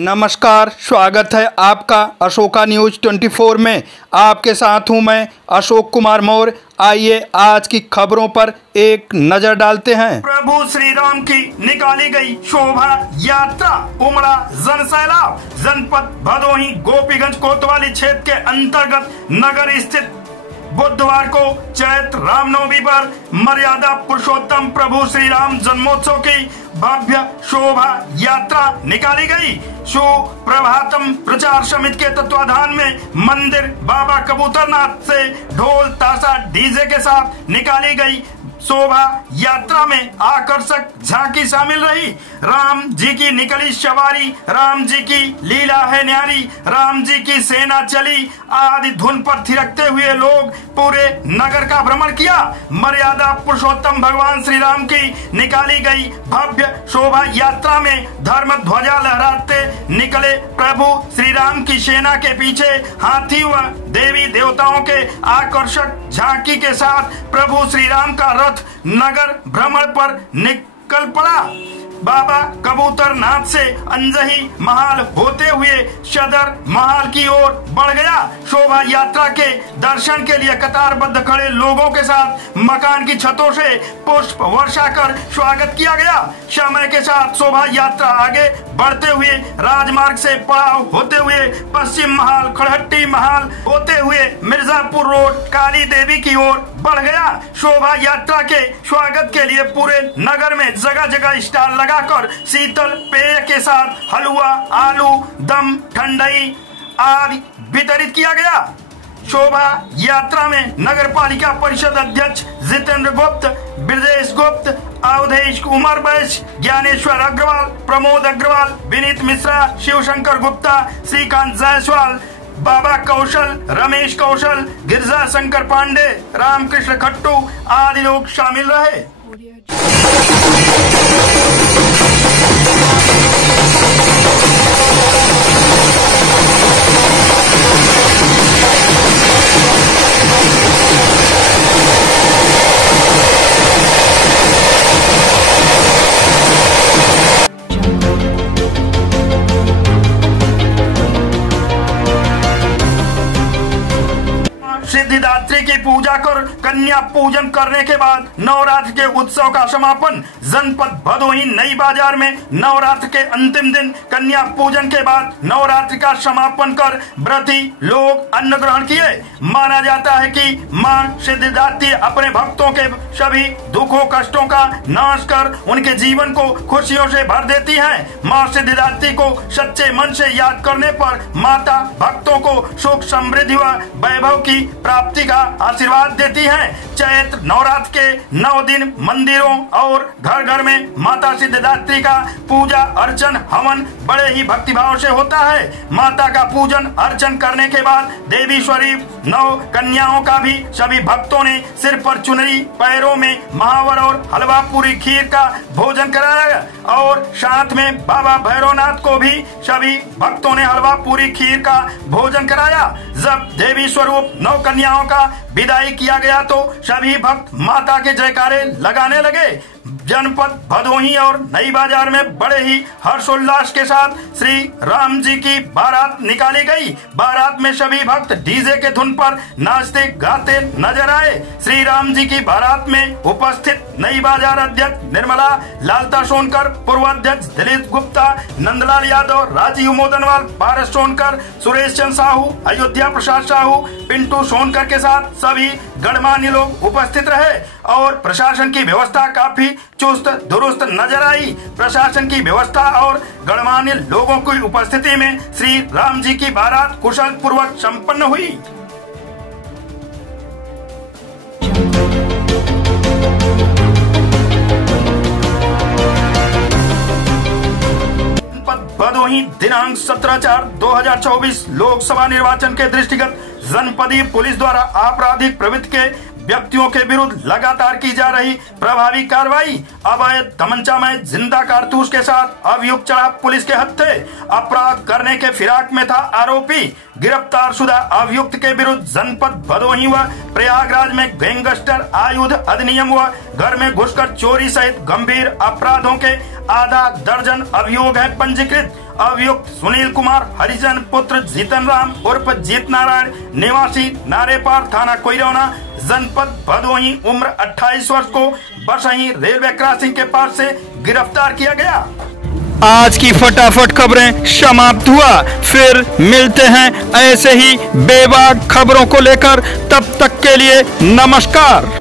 नमस्कार, स्वागत है आपका अशोका न्यूज 24 में। आपके साथ हूं मैं अशोक कुमार मौर्य। आइए आज की खबरों पर एक नजर डालते हैं। प्रभु श्री राम की निकाली गई शोभा यात्रा, उमड़ा जनसैलाब। जनपद भदोही गोपीगंज कोतवाली क्षेत्र के अंतर्गत नगर स्थित बुधवार को चैत्र रामनवमी पर मर्यादा पुरुषोत्तम प्रभु श्री राम जन्मोत्सव की भव्य शोभा यात्रा निकाली गई। सुप्रभातम प्रचार समिति के तत्वाधान में मंदिर बाबा कबूतरनाथ से ढोल ताशा डीजे के साथ निकाली गई शोभा यात्रा में आकर्षक झांकी शामिल रही। राम जी की निकली सवारी, राम जी की लीला है न्यारी, राम जी की सेना चली आदि धुन पर थिरकते हुए लोग पूरे नगर का भ्रमण किया। मर्यादा पुरुषोत्तम भगवान श्री राम की निकाली गई भव्य शोभा यात्रा में धर्म ध्वजा लहराते निकले प्रभु श्री राम की सेना के पीछे हाथी व देवी देवताओं के आकर्षक झांकी के साथ प्रभु श्री राम का रथ नगर भ्रमण पर निकल पड़ा। बाबा कबूतरनाथ से अंजही महाल होते हुए सदर महाल की ओर बढ़ गया। शोभा यात्रा के दर्शन के लिए कतारबद्ध खड़े लोगों के साथ मकान की छतों से पुष्प वर्षा कर स्वागत किया गया। समय के साथ शोभा यात्रा आगे बढ़ते हुए राजमार्ग से पड़ाव होते हुए पश्चिम महाल, खड़हट्टी महाल होते हुए मिर्जापुर रोड, काली देवी की ओर बढ़ गया। शोभा यात्रा के स्वागत के लिए पूरे नगर में जगह जगह स्टॉल लगाकर शीतल पेय के साथ हलवा, आलू दम, ठंडाई आदि वितरित किया गया। शोभा यात्रा में नगर पालिका परिषद अध्यक्ष जितेंद्र गुप्त, ब्रजेश गुप्त, अवधेश कुमार बैस, ज्ञानेश्वर अग्रवाल, प्रमोद अग्रवाल, विनीत मिश्रा, शिवशंकर गुप्ता, श्रीकांत जायसवाल, बाबा कौशल, रमेश कौशल, गिरजा शंकर पांडे, रामकृष्ण खट्टू आदि लोग शामिल रहे। सिद्धिदात्री की पूजा कर कन्या पूजन करने के बाद नवरात्र के उत्सव का समापन। जनपद भदोही नई बाजार में नवरात्र के अंतिम दिन कन्या पूजन के बाद नवरात्र का समापन कर व्रती लोग अन्न ग्रहण किए। माना जाता है कि मां सिद्धिदात्री अपने भक्तों के सभी दुखों कष्टों का नाश कर उनके जीवन को खुशियों से भर देती है। मां सिद्धिदात्री को सच्चे मन से याद करने पर माता भक्तों को सुख, समृद्धि व वैभव की प्राप्ति का आशीर्वाद देती हैं। चैत्र नवरात्र के 9 दिन मंदिरों और घर घर में माता सिद्धिदात्री का पूजा अर्चन हवन बड़े ही भक्तिभाव से होता है। माता का पूजन अर्चन करने के बाद देवी स्वरूप 9 कन्याओं का भी सभी भक्तों ने सिर पर चुनरी, पैरों में महावर और हलवा पूरी खीर का भोजन कराया और साथ में बाबा भैरवनाथ को भी सभी भक्तों ने हलवा पूरी खीर का भोजन कराया। जब देवी स्वरूप 9 कन्याओं का विदाई किया गया तो सभी भक्त माता के जयकारे लगाने लगे। जनपद भदोही और नई बाजार में बड़े ही हर्षोल्लास के साथ श्री राम जी की बारात निकाली गई। बारात में सभी भक्त डीजे के धुन पर नाचते गाते नजर आए। श्री राम जी की बारात में उपस्थित नई बाजार अध्यक्ष निर्मला लालता सोनकर, पूर्व अध्यक्ष दिलीप गुप्ता, नंदलाल यादव, राजीव मोदनवाल, पारस सोनकर, सुरेश चंद साहू, अयोध्या प्रसाद साहू, पिंटू सोनकर के साथ सभी गणमान्य लोग उपस्थित रहे और प्रशासन की व्यवस्था काफी चुस्त दुरुस्त नजर आई। प्रशासन की व्यवस्था और गणमान्य लोगों की उपस्थिति में श्री राम जी की बारात कुशल पूर्वक संपन्न हुई। भदोही दिनांक 17/4/2024 लोकसभा निर्वाचन के दृष्टिगत जनपदीय पुलिस द्वारा आपराधिक प्रवृत्ति के व्यक्तियों के विरुद्ध लगातार की जा रही प्रभावी कार्रवाई। अवैध तमंचा में जिंदा कारतूस के साथ अभियुक्त चढ़ा पुलिस के हत्थे। अपराध करने के फिराक में था आरोपी। गिरफ्तार शुदा अभियुक्त के विरुद्ध जनपद भदोही व प्रयागराज में गैंगस्टर आयुध अधिनियम व घर में घुसकर चोरी सहित गंभीर अपराधों के आधा दर्जन अभियोग है पंजीकृत। अभियुक्त सुनील कुमार हरिजन पुत्र जीतन राम उर्फ जीत नारायण निवासी नारेपार थाना कोइरौना जनपद भदोही उम्र 28 वर्ष को बसही रेलवे क्रॉसिंग के पास से गिरफ्तार किया गया। आज की फटाफट खबरें समाप्त हुआ, फिर मिलते हैं ऐसे ही बेबाक खबरों को लेकर। तब तक के लिए नमस्कार।